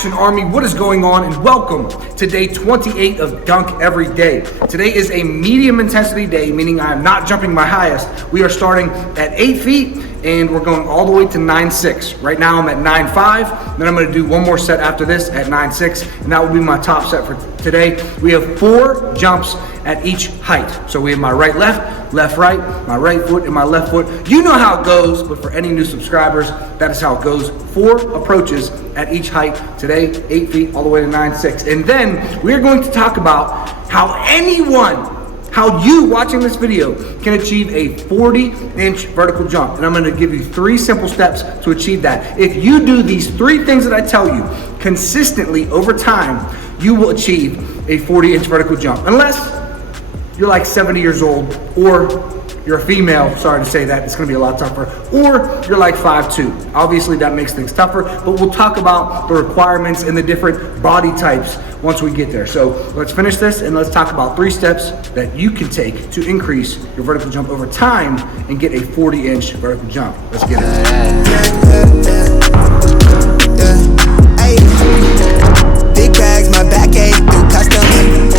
Action Army, what is going on? And welcome to day 28 of Dunk Every Day. Today is a medium intensity day, meaning I am not jumping my highest. We are starting at 8 feet and we're going all the way to 9.6. Right now I'm at 9.5, then I'm gonna do one more set after this at 9.6, and that will be my top set for today. We have 4 jumps at each height. So we have my right, left, left, right, my right foot and my left foot. You know how it goes, but for any new subscribers, that is how it goes. 4 approaches at each height. Today, 8 feet all the way to 9.6. And then we're going to talk about how you watching this video can achieve a 40-inch vertical jump. And I'm gonna give you 3 simple steps to achieve that. If you do these 3 things that I tell you consistently over time, you will achieve a 40-inch vertical jump. Unless you're like 70 years old, or you're a female, sorry to say that, it's gonna be a lot tougher, or you're like 5'2". Obviously that makes things tougher, but we'll talk about the requirements and the different body types once we get there. So let's finish this and let's talk about 3 steps that you can take to increase your vertical jump over time and get a 40-inch vertical jump. Let's get it. Big bags, my back ache through customs.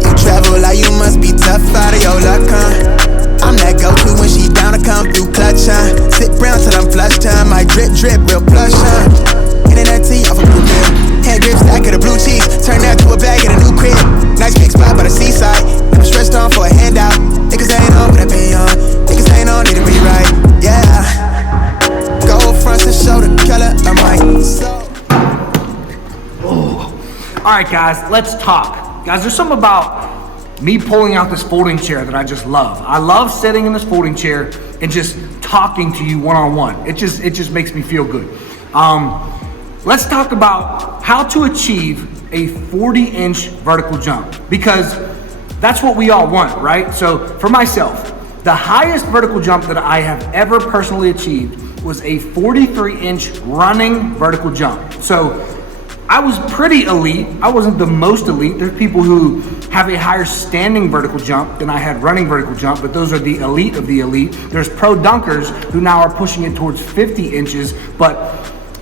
You travel like you must be tough out of your luck, huh? I'm that go-to when she down to come through clutch, huh? Sit brown till I'm flush time. My drip, real plush, huh? Internet tea off a blue bill. Hand grip stack of the blue cheese. Turn that to a bag in a new crib. Nice big spot by the seaside. I'm stretched on for a handout. Niggas ain't on what I pay on. Niggas ain't on, need to rewrite. Yeah. Gold fronts and shoulder color. I'm like, so. All right, guys, let's talk. Guys, there's something about me pulling out this folding chair that I just love. I love sitting in this folding chair and just talking to you one-on-one. It just makes me feel good. Let's talk about how to achieve a 40-inch vertical jump, because that's what we all want, right? So for myself, the highest vertical jump that I have ever personally achieved was a 43-inch running vertical jump. So I was pretty elite. I wasn't the most elite. There's people who have a higher standing vertical jump than I had running vertical jump, but those are the elite of the elite. There's pro dunkers who now are pushing it towards 50 inches, but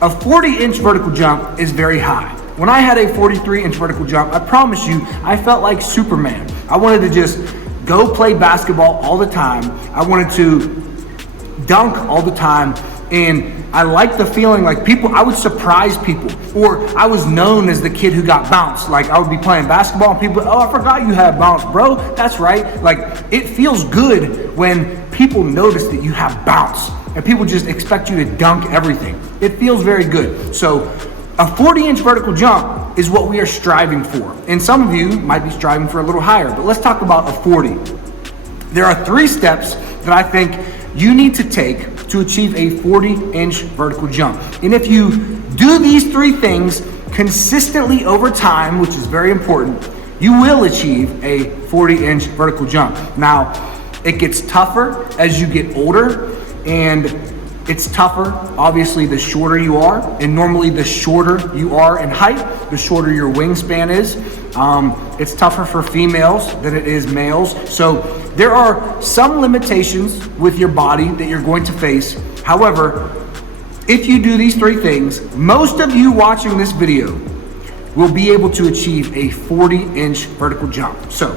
a 40-inch vertical jump is very high. When I had a 43-inch vertical jump, I promise you, I felt like Superman. I wanted to just go play basketball all the time. I wanted to dunk all the time. And I liked the feeling like I would surprise people, or I was known as the kid who got bounced. Like I would be playing basketball and people, oh, I forgot you had bounce, bro. That's right. Like it feels good when people notice that you have bounce and people just expect you to dunk everything. It feels very good. So a 40-inch vertical jump is what we are striving for. And some of you might be striving for a little higher, but let's talk about a 40. There are 3 steps that I think you need to take to achieve a 40-inch vertical jump. And if you do these 3 things consistently over time, which is very important, you will achieve a 40-inch vertical jump. Now, it gets tougher as you get older, and it's tougher, obviously, the shorter you are, and normally the shorter you are in height, the shorter your wingspan is. It's tougher for females than it is males. So there are some limitations with your body that you're going to face. However, if you do these 3 things, most of you watching this video will be able to achieve a 40-inch vertical jump. So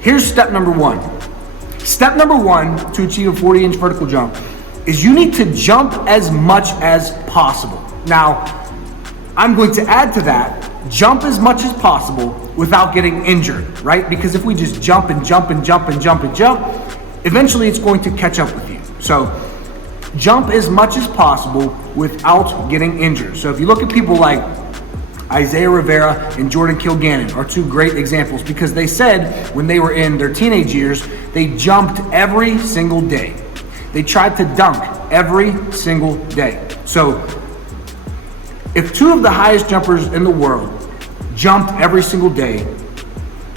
here's step number 1. Step number 1 to achieve a 40-inch vertical jump is you need to jump as much as possible. Now, I'm going to add to that, jump as much as possible without getting injured, right? Because if we just jump and jump and jump and jump and jump, eventually it's going to catch up with you. So jump as much as possible without getting injured. So if you look at people like Isaiah Rivera and Jordan Kilgannon are 2 great examples, because they said when they were in their teenage years, they jumped every single day. They tried to dunk every single day. So if 2 of the highest jumpers in the world jumped every single day,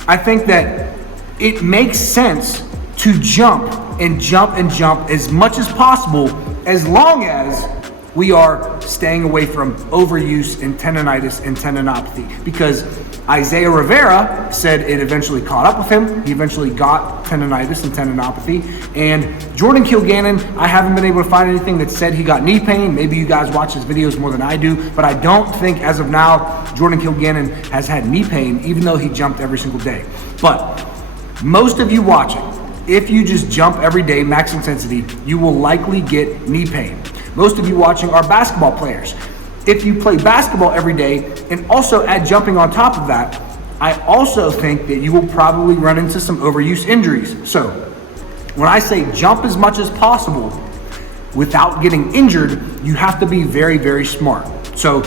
I think that it makes sense to jump and jump and jump as much as possible, as long as we are staying away from overuse and tendonitis and tendinopathy. Because Isaiah Rivera said it eventually caught up with him. He eventually got tendonitis and tendinopathy. And Jordan Kilgannon, I haven't been able to find anything that said he got knee pain. Maybe you guys watch his videos more than I do, but I don't think as of now, Jordan Kilgannon has had knee pain, even though he jumped every single day. But most of you watching, if you just jump every day, max intensity, you will likely get knee pain. Most of you watching are basketball players. If you play basketball every day and also add jumping on top of that, I also think that you will probably run into some overuse injuries. So when I say jump as much as possible without getting injured, you have to be very, very smart. So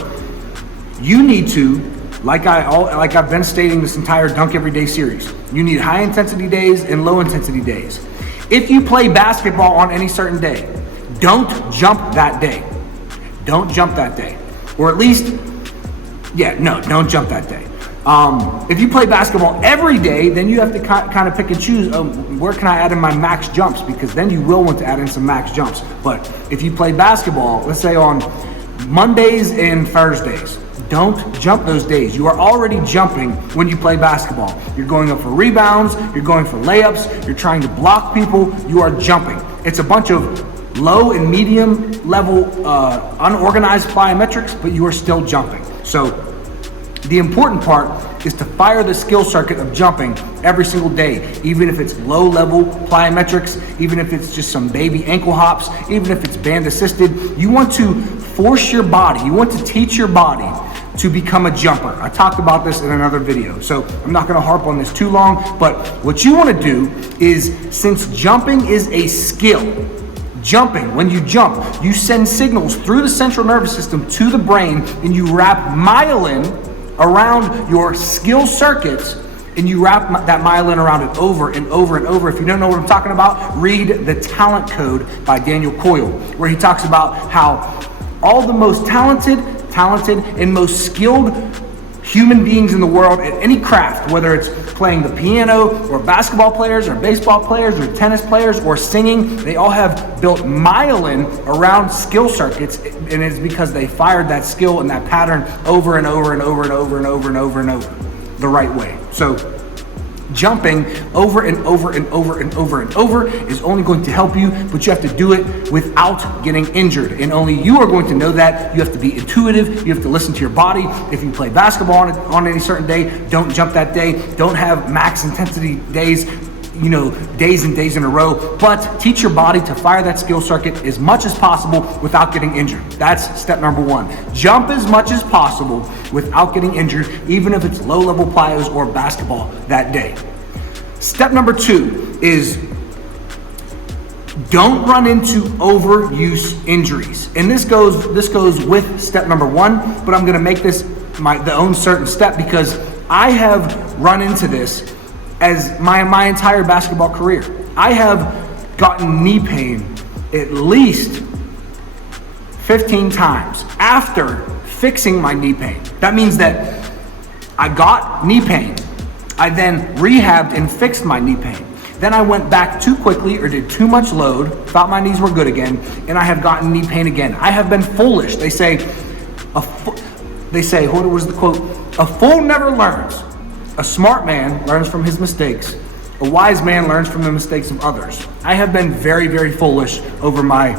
you need to, like I've been stating this entire Dunk Every Day series, you need high intensity days and low intensity days. If you play basketball on any certain day, don't jump that day. Don't jump that day. Or at least, don't jump that day. If you play basketball every day, then you have to kind of pick and choose, where can I add in my max jumps? Because then you will want to add in some max jumps. But if you play basketball, let's say on Mondays and Thursdays, don't jump those days. You are already jumping when you play basketball. You're going up for rebounds, you're going for layups, you're trying to block people, you are jumping. It's a bunch of low and medium level unorganized plyometrics, but you are still jumping. So the important part is to fire the skill circuit of jumping every single day, even if it's low level plyometrics, even if it's just some baby ankle hops, even if it's band assisted. You want to force your body, you want to teach your body to become a jumper. I talked about this in another video, so I'm not gonna harp on this too long, but what you wanna do is, since jumping is a skill, jumping, when you jump, you send signals through the central nervous system to the brain, and you wrap myelin around your skill circuits, and you wrap that myelin around it over and over and over. If you don't know what I'm talking about, read The Talent Code by Daniel Coyle, where he talks about how all the most talented and most skilled human beings in the world at any craft, whether it's playing the piano or basketball players or baseball players or tennis players or singing, they all have built myelin around skill circuits, and it's because they fired that skill and that pattern over and over and over and over and over and over and over the right way. So jumping over and over and over and over and over is only going to help you, but you have to do it without getting injured. And only you are going to know that. You have to be intuitive. You have to listen to your body. If you play basketball on any certain day, don't jump that day. Don't have max intensity days, days and days in a row, but teach your body to fire that skill circuit as much as possible without getting injured. That's step number one. Jump as much as possible without getting injured, even if it's low level plyos or basketball that day. Step number two is don't run into overuse injuries. And this goes with step number one, but I'm gonna make this the own certain step, because I have run into this as my entire basketball career. I have gotten knee pain at least 15 times after fixing my knee pain. That means that I got knee pain. I then rehabbed and fixed my knee pain. Then I went back too quickly or did too much load, thought my knees were good again, and I have gotten knee pain again. I have been foolish. They say, what was the quote? A fool never learns. A smart man learns from his mistakes. A wise man learns from the mistakes of others. I have been very, very foolish over my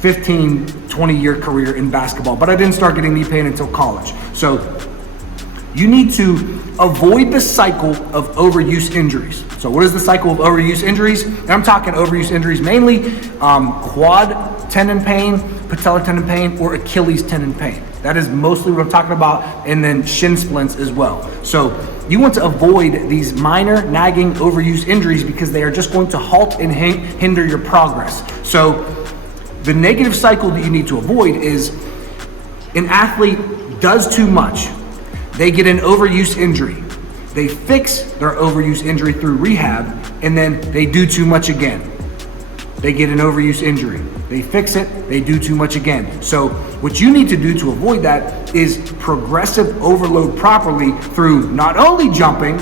15, 20-year career in basketball, but I didn't start getting knee pain until college. So you need to avoid the cycle of overuse injuries. So what is the cycle of overuse injuries? And I'm talking overuse injuries mainly quad tendon pain, patellar tendon pain, or Achilles tendon pain. That is mostly what I'm talking about, and then shin splints as well. So you want to avoid these minor nagging overuse injuries because they are just going to halt and hinder your progress. So the negative cycle that you need to avoid is an athlete does too much. They get an overuse injury. They fix their overuse injury through rehab, and then they do too much again. They get an overuse injury. They fix it, they do too much again. So what you need to do to avoid that is progressive overload properly through not only jumping,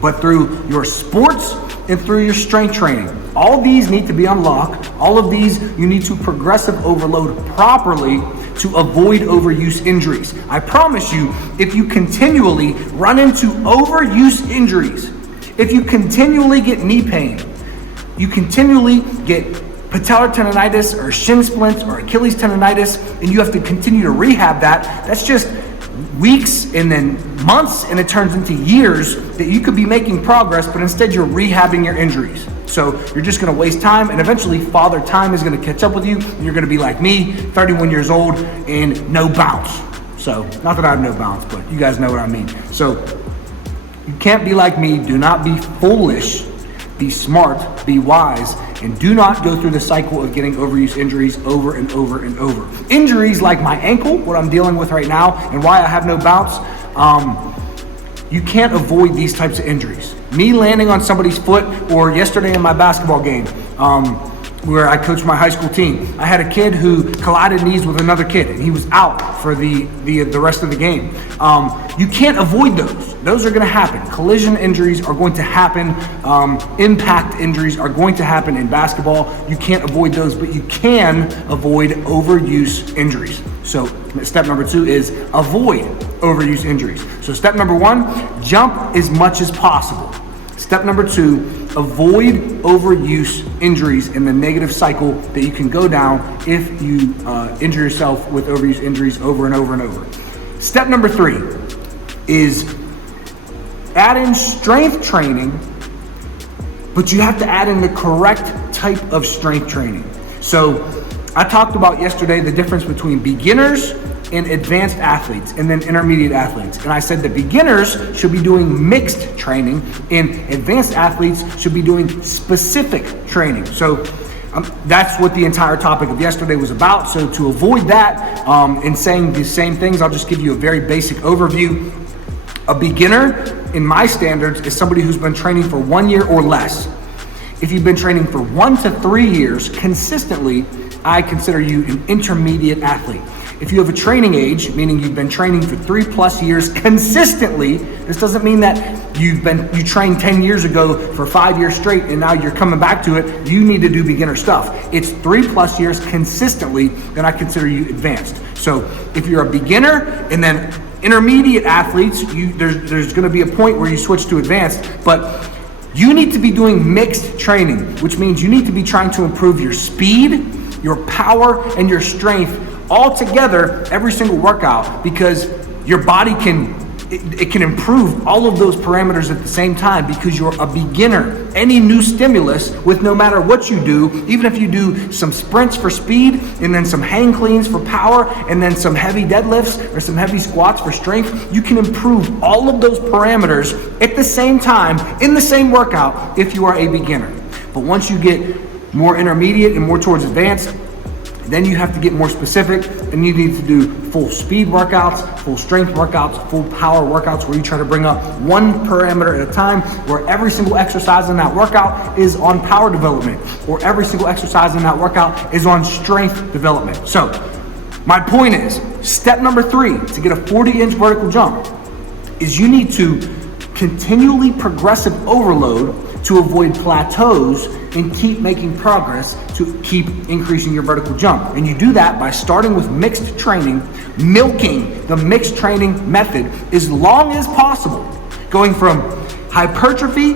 but through your sports and through your strength training. All of these need to be unlocked. All of these you need to progressive overload properly to avoid overuse injuries. I promise you, if you continually run into overuse injuries, if you continually get knee pain, you continually get patellar tendonitis or shin splints or Achilles tendonitis, and you have to continue to rehab that's just weeks and then months, and it turns into years that you could be making progress, but instead you're rehabbing your injuries. So you're just gonna waste time, and eventually father time is gonna catch up with you, and you're gonna be like me, 31 years old and no bounce. So, not that I have no bounce, but you guys know what I mean. So, you can't be like me. Do not be foolish. Be smart, be wise, and do not go through the cycle of getting overuse injuries over and over and over. Injuries like my ankle, what I'm dealing with right now, and why I have no bounce, you can't avoid these types of injuries. Me landing on somebody's foot, or yesterday in my basketball game, where I coached my high school team, I had a kid who collided knees with another kid, and he was out for the rest of the game. You can't avoid those. Those are gonna happen. Collision injuries are going to happen. Impact injuries are going to happen in basketball. You can't avoid those, but you can avoid overuse injuries. So step number 2 is avoid overuse injuries. So step number 1, jump as much as possible. Step number 2, avoid overuse injuries and the negative cycle that you can go down if you injure yourself with overuse injuries over and over and over. Step number 3 is add in strength training, but you have to add in the correct type of strength training. So I talked about yesterday the difference between beginners and advanced athletes, and then intermediate athletes. And I said that beginners should be doing mixed training, and advanced athletes should be doing specific training. So that's what the entire topic of yesterday was about. So to avoid that, in saying the same things, I'll just give you a very basic overview. A beginner, in my standards, is somebody who's been training for 1 year or less. If you've been training for 1 to 3 years consistently, I consider you an intermediate athlete. If you have a training age, meaning you've been training for 3+ years consistently, this doesn't mean that you trained 10 years ago for 5 years straight and now you're coming back to it. You need to do beginner stuff. It's 3+ years consistently, then I consider you advanced. So if you're a beginner and then intermediate athletes, there's gonna be a point where you switch to advanced, but you need to be doing mixed training, which means you need to be trying to improve your speed, your power, and your strength all together every single workout, because your body can improve all of those parameters at the same time because you're a beginner. Any new stimulus, with no matter what you do, even if you do some sprints for speed and then some hang cleans for power and then some heavy deadlifts or some heavy squats for strength, you can improve all of those parameters at the same time in the same workout if you are a beginner. But once you get more intermediate and more towards advanced, then you have to get more specific, and you need to do full speed workouts, full strength workouts, full power workouts, where you try to bring up one parameter at a time, where every single exercise in that workout is on power development, or every single exercise in that workout is on strength development. So my point is, step number 3 to get a 40-inch vertical jump is you need to continually progressive overload to avoid plateaus and keep making progress to keep increasing your vertical jump. And you do that by starting with mixed training, milking the mixed training method as long as possible, going from hypertrophy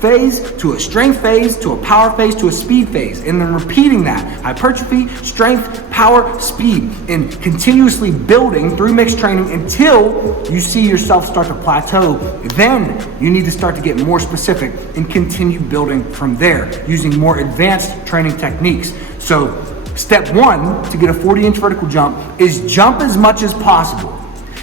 phase to a strength phase to a power phase to a speed phase, and then repeating that hypertrophy, strength, power, speed, and continuously building through mixed training until you see yourself start to plateau. Then you need to start to get more specific and continue building from there using more advanced training techniques. So step 1 to get a 40-inch vertical jump is jump as much as possible.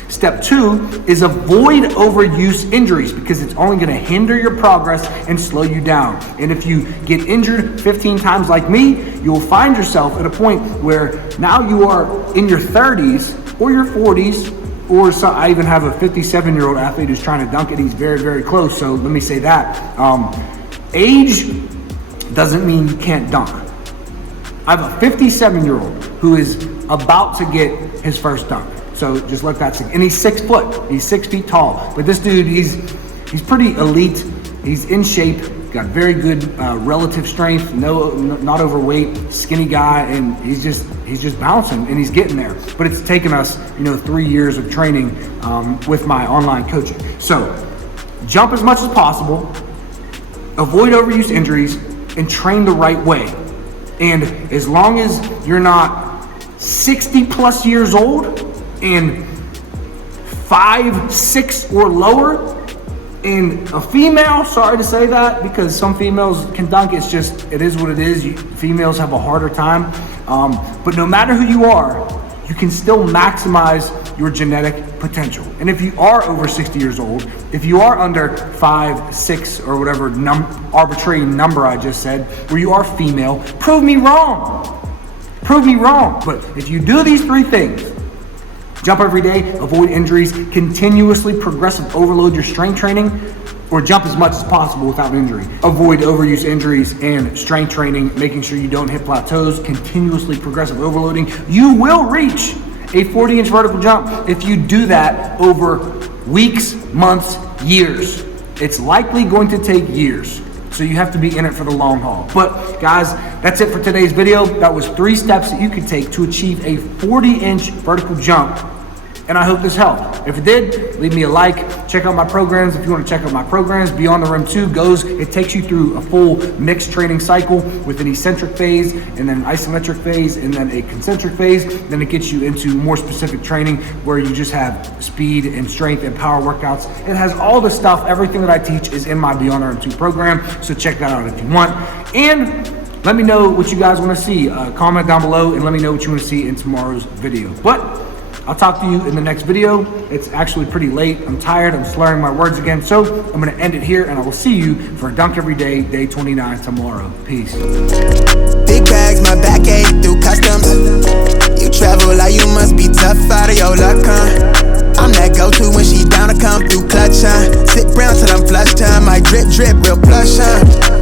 Step 2 is avoid overuse injuries, because it's only going to hinder your progress and slow you down. And if you get injured 15 times like me, you'll find yourself at a point where now you are in your 30s or your 40s, or so. I even have a 57-year-old athlete who's trying to dunk it. He's very, very close. So let me say that. Age doesn't mean you can't dunk. I have a 57-year-old who is about to get his first dunk. So just let that sink. And he's 6 foot. He's 6 feet tall. But this dude, he's pretty elite. He's in shape. got very good relative strength, not overweight, skinny guy, and he's just bouncing and he's getting there. But it's taken us, 3 years of training with my online coaching. So jump as much as possible, avoid overuse injuries, and train the right way. And as long as you're not 60 plus years old and 5'6" or lower, and a female, sorry to say that, because some females can dunk, it is what it is. Females have a harder time. But no matter who you are, you can still maximize your genetic potential. And if you are over 60 years old, if you are under 5'6" or whatever arbitrary number I just said, where you are female, prove me wrong. Prove me wrong. But if you do these 3 things, jump every day, avoid injuries, continuously progressive overload your strength training, or jump as much as possible without injury. Avoid overuse injuries and strength training, making sure you don't hit plateaus, continuously progressive overloading. You will reach a 40-inch vertical jump if you do that over weeks, months, years. It's likely going to take years. So you have to be in it for the long haul. But guys, that's it for today's video. That was 3 steps that you can take to achieve a 40-inch vertical jump. And I hope this helped. If it did, leave me a like. Check out my programs. If you want to check out my programs, Beyond the Rim 2 it takes you through a full mixed training cycle with an eccentric phase, and then isometric phase, and then a concentric phase. Then it gets you into more specific training where you just have speed and strength and power workouts. It has all the stuff, everything that I teach is in my Beyond the Rim 2 program. So check that out if you want. And let me know what you guys want to see. Comment down below and let me know what you want to see in tomorrow's video. But I'll talk to you in the next video. It's actually pretty late. I'm tired. I'm slurring my words again. So I'm going to end it here, and I will see you for Dunk Every Day, day 29 tomorrow. Peace. Big bags, my back ache through customs. You travel like you must be tough out of your luck, huh? I'm that go-to when she down to come through clutch, huh? Sit brown till I'm flush time. My drip, real plush, huh?